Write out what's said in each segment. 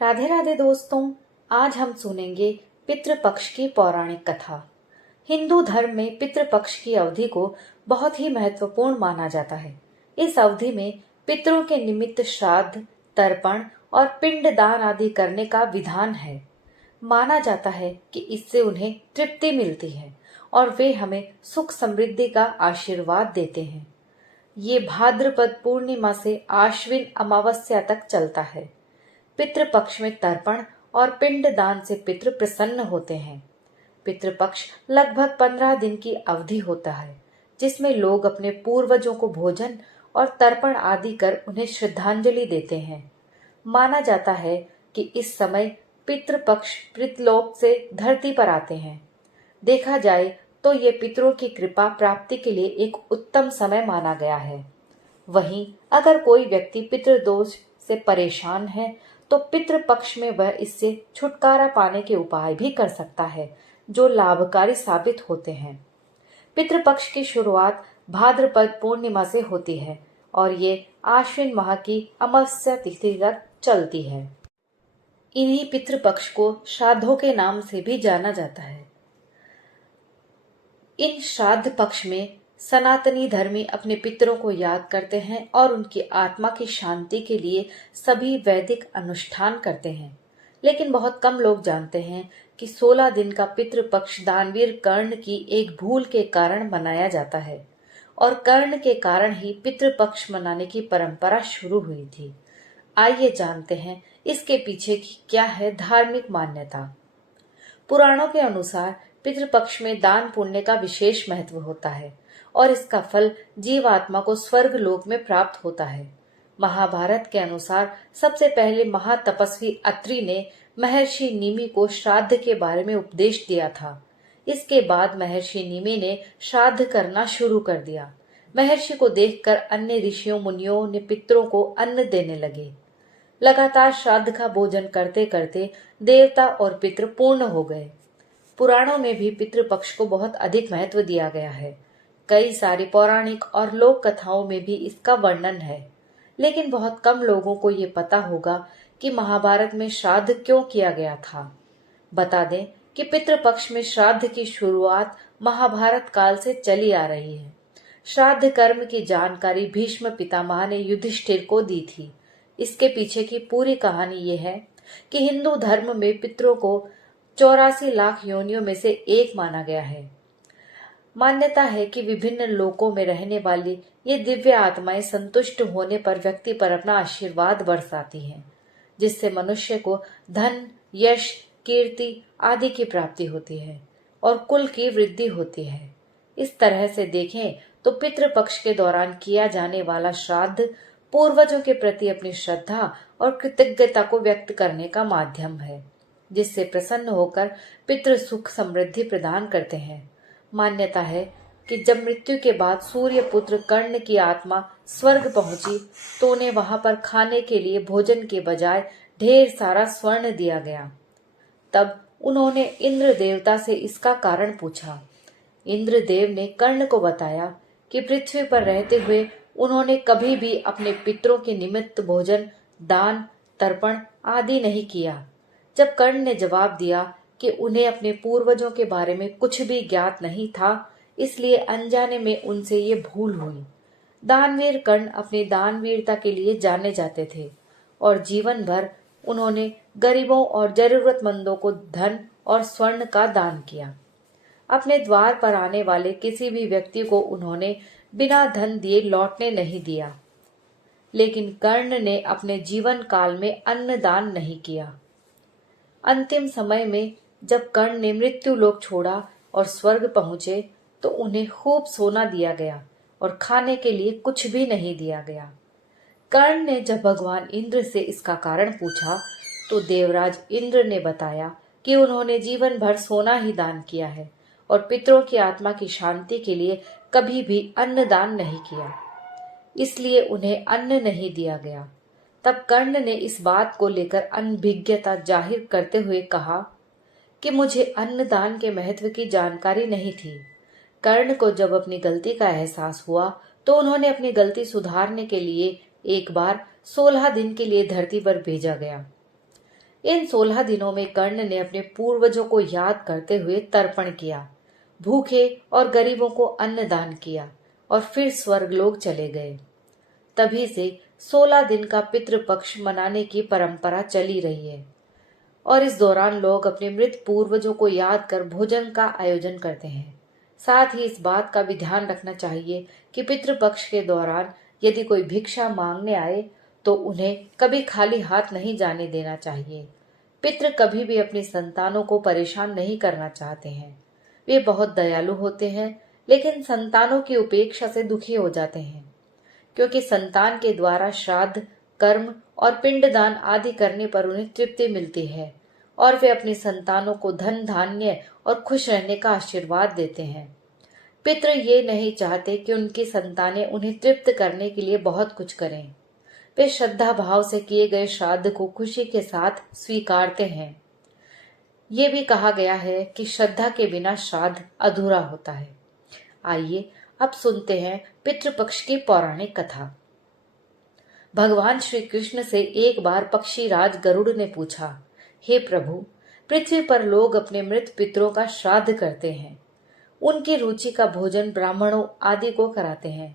राधे राधे दोस्तों। आज हम सुनेंगे पितृपक्ष की पौराणिक कथा। हिंदू धर्म में पितृपक्ष की अवधि को बहुत ही महत्वपूर्ण माना जाता है। इस अवधि में पितरों के निमित्त श्राद्ध, तर्पण और पिंड दान आदि करने का विधान है। माना जाता है कि इससे उन्हें तृप्ति मिलती है और वे हमें सुख समृद्धि का आशीर्वाद देते हैं। ये भाद्रपद पूर्णिमा से आश्विन अमावस्या तक चलता है। पितृपक्ष में तर्पण और पिंड दान से पितृ प्रसन्न होते हैं। पितृपक्ष लगभग 15 दिन की अवधि होता है, जिसमें लोग अपने पूर्वजों को भोजन और तर्पण आदि कर उन्हें श्रद्धांजलि देते हैं। माना जाता है कि इस समय पितृपक्ष पितृलोक से धरती पर आते हैं। देखा जाए तो ये पितरों की कृपा प्राप्ति के लिए एक उत्तम समय माना गया है। वहीं अगर कोई व्यक्ति पितृदोष से परेशान है तो पितृपक्ष में वह इससे छुटकारा पाने के उपाय भी कर सकता है, जो लाभकारी साबित होते हैं। पितृपक्ष की शुरुआत भाद्रपद पूर्णिमा से होती है और ये आश्विन माह की अमावस्या तिथि तक चलती है। इन्हीं पितृपक्ष को श्राद्धों के नाम से भी जाना जाता है। इन श्राद्ध पक्ष में सनातनी धर्मी अपने पितरों को याद करते हैं और उनकी आत्मा की शांति के लिए सभी वैदिक अनुष्ठान करते हैं। लेकिन बहुत कम लोग जानते हैं कि 16 दिन का पितृपक्ष दानवीर कर्ण की एक भूल के कारण मनाया जाता है और कर्ण के कारण ही पितृपक्ष मनाने की परंपरा शुरू हुई थी। आइए जानते हैं इसके पीछे की क्या है धार्मिक मान्यता। पुराणों के अनुसार पितृपक्ष में दान पुण्य का विशेष महत्व होता है और इसका फल जीवात्मा को स्वर्ग लोक में प्राप्त होता है। महाभारत के अनुसार सबसे पहले महातपस्वी अत्रि ने महर्षि निमि को श्राद्ध के बारे में उपदेश दिया था। इसके बाद महर्षि निमि ने श्राद्ध करना शुरू कर दिया। महर्षि को देखकर अन्य ऋषियों मुनियों ने पितरों को अन्न देने लगे। लगातार श्राद्ध का भोजन करते करते देवता और पितृ पूर्ण हो गए। पुराणों में भी पितृपक्ष को बहुत अधिक महत्व दिया गया है। कई सारी पौराणिक और लोक कथाओं में भी इसका वर्णन है, लेकिन बहुत कम लोगों को ये पता होगा कि महाभारत में श्राद्ध क्यों किया गया था। बता दें कि पितृपक्ष में श्राद्ध की शुरुआत महाभारत काल से चली आ रही है। श्राद्ध कर्म की जानकारी भीष्म पितामह ने युधिष्ठिर को दी थी। इसके पीछे की पूरी कहानी ये है कि हिंदू धर्म में पितरों को 84 लाख योनियों में से एक माना गया है। मान्यता है कि विभिन्न लोकों में रहने वाली ये दिव्य आत्माएं संतुष्ट होने पर व्यक्ति पर अपना आशीर्वाद बरसाती हैं, जिससे मनुष्य को धन, यश, कीर्ति आदि की प्राप्ति होती है और कुल की वृद्धि होती है। इस तरह से देखें तो पितृपक्ष के दौरान किया जाने वाला श्राद्ध पूर्वजों के प्रति अपनी श्रद्धा और कृतज्ञता को व्यक्त करने का माध्यम है, जिससे प्रसन्न होकर पितृ सुख समृद्धि प्रदान करते हैं। मान्यता है कि जब मृत्यु के बाद सूर्य पुत्र कर्ण की आत्मा स्वर्ग पहुंची तो उन्हें वहां पर खाने के लिए भोजन के बजाय ढेर सारा स्वर्ण दिया गया। तब उन्होंने इंद्र देवता से इसका कारण पूछा। इंद्रदेव ने कर्ण को बताया कि पृथ्वी पर रहते हुए उन्होंने कभी भी अपने पितरों के निमित्त भोजन, दान, तर्पण आदि नहीं किया। जब कर्ण ने जवाब दिया कि उन्हें अपने पूर्वजों के बारे में कुछ भी ज्ञात नहीं था, इसलिए अनजाने में उनसे ये भूल हुई। दानवीर कर्ण अपनी दानवीरता के लिए जाने जाते थे और जीवन भर उन्होंने गरीबों और जरूरतमंदों को धन और स्वर्ण का दान किया। अपने द्वार पर आने वाले किसी भी व्यक्ति को उन्होंने बिना धन दिए लौटने नहीं दिया। लेकिन कर्ण ने अपने जीवन काल में अन्न दान नहीं किया। अंतिम समय में जब कर्ण ने मृत्यु लोक छोड़ा और स्वर्ग पहुंचे तो उन्हें खूब सोना दिया गया और खाने के लिए कुछ भी नहीं दिया गया। कर्ण ने जब भगवान इंद्र से इसका कारण पूछा तो देवराज इंद्र ने बताया कि उन्होंने जीवन भर सोना ही दान किया है और पितरों की आत्मा की शांति के लिए कभी भी अन्न दान नहीं किया, इसलिए उन्हें अन्न नहीं दिया गया। तब कर्ण ने इस बात को लेकर अनभिज्ञता जाहिर करते हुए कहा कि मुझे अन्नदान के महत्व की जानकारी नहीं थी। कर्ण को जब अपनी गलती का एहसास हुआ तो उन्होंने अपनी गलती सुधारने के लिए एक बार 16 दिन के लिए धरती पर भेजा गया। इन 16 दिनों में कर्ण ने अपने पूर्वजों को याद करते हुए तर्पण किया, भूखे और गरीबों को अन्न दान किया और फिर स्वर्गलोक चले गए। तभी से 16 दिन का पितृपक्ष मनाने की परंपरा चली रही है और इस दौरान लोग अपने मृत पूर्वजों को याद कर भोजन का आयोजन करते हैं। साथ ही इस बात का भी ध्यान रखना चाहिए कि पितृपक्ष के दौरान यदि कोई भिक्षा मांगने आए तो उन्हें कभी खाली हाथ नहीं जाने देना चाहिए। पितृ कभी भी अपनी संतानों को परेशान नहीं करना चाहते हैं। वे बहुत दयालु होते हैं, लेकिन संतानों की उपेक्षा से दुखी हो जाते हैं, क्योंकि संतान के द्वारा श्राद्ध, कर्म और पिंडदान आदि करने पर उन्हें तृप्ति मिलती है और वे अपनी संतानों को धन धान्य और खुश रहने का आशीर्वाद देते हैं। पितृ ये नहीं चाहते कि उनकी संतानें उन्हें तृप्त करने के लिए बहुत कुछ करें। वे श्रद्धा भाव से किए गए श्राद्ध को खुशी के साथ स्वीकारते हैं। ये भी कहा गया है कि श्रद्धा के बिना श्राद्ध अधूरा होता है। आइए अब सुनते हैं पितृपक्ष की पौराणिक कथा। भगवान श्री कृष्ण से एक बार पक्षीराज गरुड़ ने पूछा, हे प्रभु, पृथ्वी पर लोग अपने मृत पितरों का श्राद्ध करते हैं। उनकी रुचि का भोजन ब्राह्मणों आदि को कराते हैं,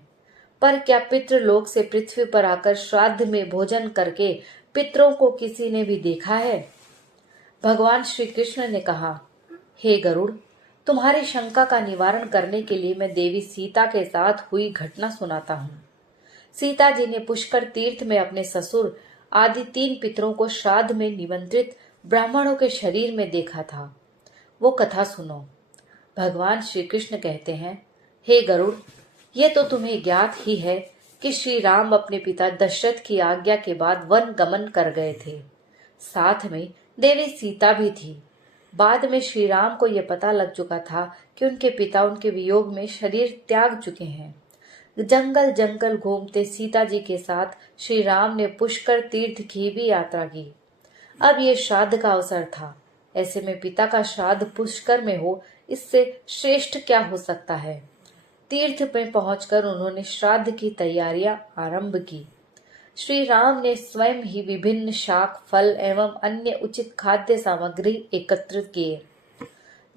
पर क्या पितृलोक से पृथ्वी पर आकर श्राद्ध में भोजन करके पितरों को किसी ने भी देखा है? भगवान श्री कृष्ण ने कहा, हे गरुड़, तुम्हारी शंका का निवारण करने के लिए मैं देवी सीता के साथ हुई घटना सुनाता हूँ। सीता जी ने पुष्कर तीर्थ में अपने ससुर आदि 3 पितरों को श्राद्ध में निमंत्रित ब्राह्मणों के शरीर में देखा था। वो कथा सुनो। भगवान श्री कृष्ण कहते हैं, हे गरुड़, ये तो तुम्हें ज्ञात ही है कि श्री राम अपने पिता दशरथ की आज्ञा के बाद वन गमन कर गए थे। साथ में देवी सीता भी थी। बाद में श्री राम को यह पता लग चुका था कि उनके पिता उनके वियोग में शरीर त्याग चुके हैं। जंगल जंगल घूमते सीता जी के साथ श्री राम ने पुष्कर तीर्थ की भी यात्रा की। अब ये श्राद्ध का अवसर था। ऐसे में पिता का श्राद्ध पुष्कर में हो, इससे श्रेष्ठ क्या हो सकता है। तीर्थ में पहुंचकर उन्होंने श्राद्ध की तैयारियां आरंभ की। श्री राम ने स्वयं ही विभिन्न शाक, फल एवं अन्य उचित खाद्य सामग्री एकत्रित किए।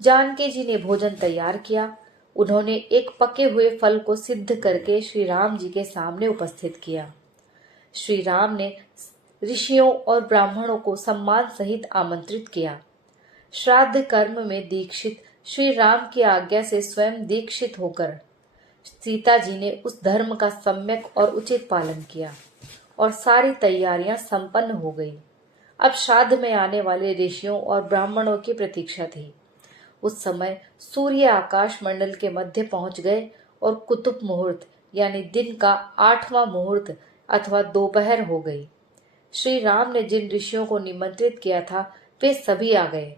जानकी जी ने भोजन तैयार किया। उन्होंने एक पके हुए फल को सिद्ध करके श्री राम जी के सामने उपस्थित किया। श्री राम ने ऋषियों और ब्राह्मणों को सम्मान सहित आमंत्रित किया। श्राद्ध कर्म में दीक्षित श्री राम की आज्ञा से स्वयं दीक्षित होकर सीता जी ने उस धर्म का सम्यक और उचित पालन किया और सारी तैयारियां संपन्न हो गई। अब श्राद्ध में आने वाले ऋषियों और ब्राह्मणों की प्रतीक्षा थी। उस समय सूर्य आकाश मंडल के मध्य पहुंच गए और कुतुब मुहूर्त यानी दिन का 8वां मुहूर्त अथवा दोपहर हो गई। श्री राम ने जिन ऋषियों को निमंत्रित किया था वे सभी आ गए।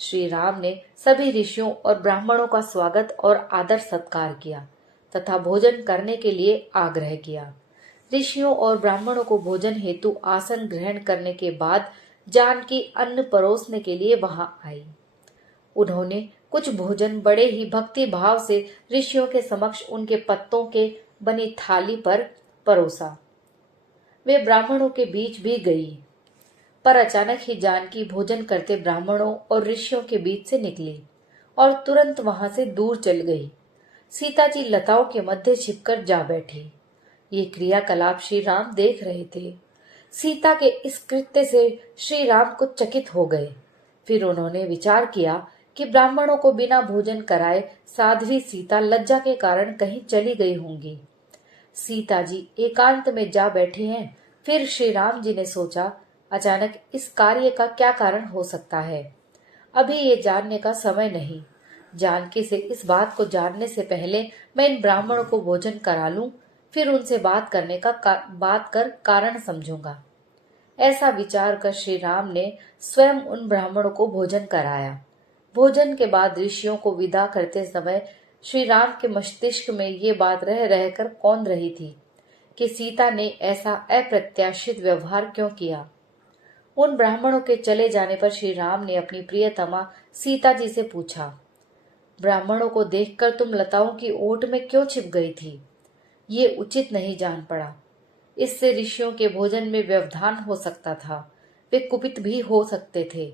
श्री राम ने सभी ऋषियों और ब्राह्मणों का स्वागत और आदर सत्कार किया तथा भोजन करने के लिए आग्रह किया। ऋषियों और ब्राह्मणों को भोजन हेतु आसन ग्रहण करने के बाद जानकी अन्न परोसने के लिए वहां आई। उन्होंने कुछ भोजन बड़े ही भक्ति भाव से ऋषियों के समक्ष उनके पत्तों के बनी थाली पर परोसा। वे ब्राह्मणों के बीच भी गई, पर अचानक ही जानकी भोजन करते ब्राह्मणों और ऋषियों के बीच से निकली और तुरंत वहां से दूर चल गई। सीता जी लताओं के मध्य छिपकर जा बैठी। ये क्रियाकलाप श्री राम देख रहे थे। सीता के इस कृत्य से श्री राम कुछ चकित हो गए। फिर उन्होंने विचार किया कि ब्राह्मणों को बिना भोजन कराए साध्वी सीता लज्जा के कारण कहीं चली गई होंगी। सीता जी एकांत में जा बैठी हैं। फिर श्री राम जी ने सोचा, अचानक इस कार्य का क्या कारण हो सकता है। अभी ये जानने का समय नहीं। जानकी से इस बात को जानने से पहले मैं इन ब्राह्मणों को भोजन करा लूं, फिर उनसे बात कर कारण समझूंगा। ऐसा विचार कर श्री राम ने स्वयं उन ब्राह्मणों को भोजन कराया। भोजन के बाद ऋषियों को विदा करते समय श्री राम के मस्तिष्क में ये बात रह रहकर कौंध रही थी कि सीता ने ऐसा अप्रत्याशित व्यवहार क्यों किया। उन ब्राह्मणों के चले जाने पर श्री राम ने अपनी प्रियतमा सीता जी से पूछा, ब्राह्मणों को देखकर तुम लताओं की ओट में क्यों छिप गई थी? ये उचित नहीं जान पड़ा। इससे ऋषियों के भोजन में व्यवधान हो सकता था। वे कुपित भी हो सकते थे।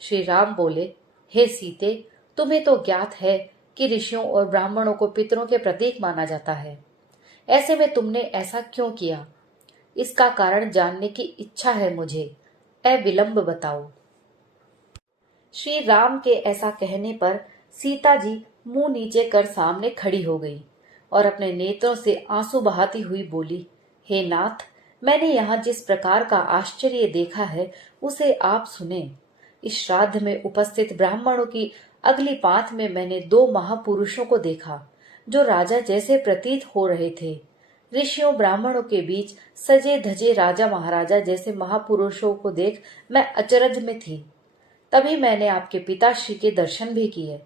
श्री राम बोले, हे सीते, तुम्हें तो ज्ञात है कि ऋषियों और ब्राह्मणों को पितरों के प्रतीक माना जाता है। ऐसे में तुमने ऐसा क्यों किया? इसका कारण जानने की इच्छा है मुझे, अविलंब बताओ। श्री राम के ऐसा कहने पर सीता जी मुंह नीचे कर सामने खड़ी हो गई और अपने नेत्रों से आंसू बहाती हुई बोली, हे नाथ, मैंने यहाँ जिस प्रकार का आश्चर्य देखा है उसे आप सुने। इस श्राद्ध में उपस्थित ब्राह्मणों की अगली पांत में मैंने दो महापुरुषों को देखा जो राजा जैसे प्रतीत हो रहे थे। ऋषियों ब्राह्मणों के बीच सजे धजे राजा महाराजा जैसे महापुरुषों को देख मैं अचरज में थी। तभी मैंने आपके पिताश्री के दर्शन भी किए।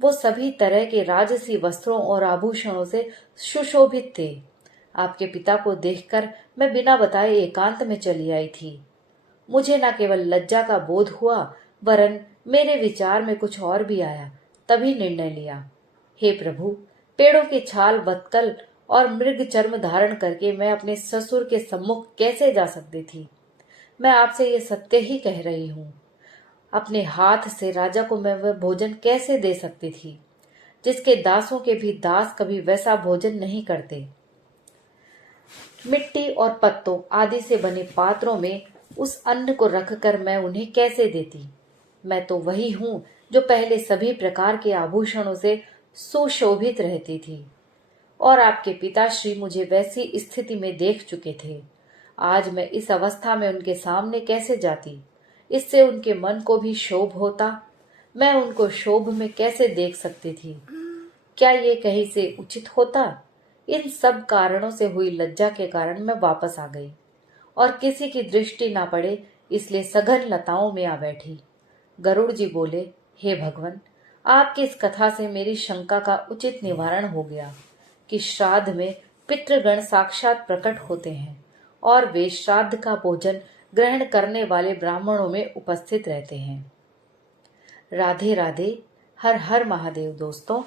वो सभी तरह के राजसी वस्त्रों और आभूषणों से सुशोभित थे। आपके पिता को देखकर मैं बिना बताए एकांत में चली आई थी। मुझे न केवल लज्जा का बोध हुआ, वरन मेरे विचार में कुछ और भी आया। तभी निर्णय लिया, हे प्रभु, पेड़ों की छाल, वत्कल और मृग चर्म धारण करके मैं अपने ससुर के सम्मुख कैसे जा सकती थी? मैं आपसे ये सत्य ही कह रही हूँ। अपने हाथ से राजा को मैं वह भोजन कैसे दे सकती थी जिसके दासों के भी दास कभी वैसा भोजन नहीं करते। मिट्टी और पत्तों आदि से बने पात्रों में उस अन्न को रखकर मैं उन्हें कैसे देती? मैं तो वही हूँ जो पहले सभी प्रकार के आभूषणों से सुशोभित रहती थी और आपके पिताश्री मुझे वैसी स्थिति में देख चुके थे। आज मैं इस अवस्था में उनके सामने कैसे जाती? इससे उनके मन को भी क्षोभ होता। मैं उनको क्षोभ में कैसे देख सकती थी? क्या ये कहीं से उचित होता? इन सब कारणों से हुई लज्जा के कारण मैं वापस आ गई और किसी की दृष्टि ना पड़े इसलिए सघन लताओं में आ बैठी। गरुड़ जी बोले, हे भगवान, आपकी इस कथा से मेरी शंका का उचित निवारण हो गया कि श्राद्ध में पितृगण साक्षात प्रकट होते हैं और वे श्राद्ध का भोजन ग्रहण करने वाले ब्राह्मणों में उपस्थित रहते हैं। राधे राधे, हर हर महादेव। दोस्तों,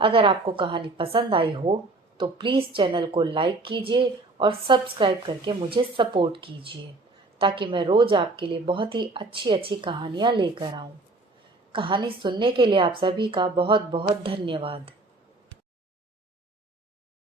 अगर आपको कहानी पसंद आई हो तो प्लीज़ चैनल को लाइक कीजिए और सब्सक्राइब करके मुझे सपोर्ट कीजिए ताकि मैं रोज आपके लिए बहुत ही अच्छी अच्छी कहानियाँ लेकर आऊँ। कहानी सुनने के लिए आप सभी का बहुत बहुत धन्यवाद।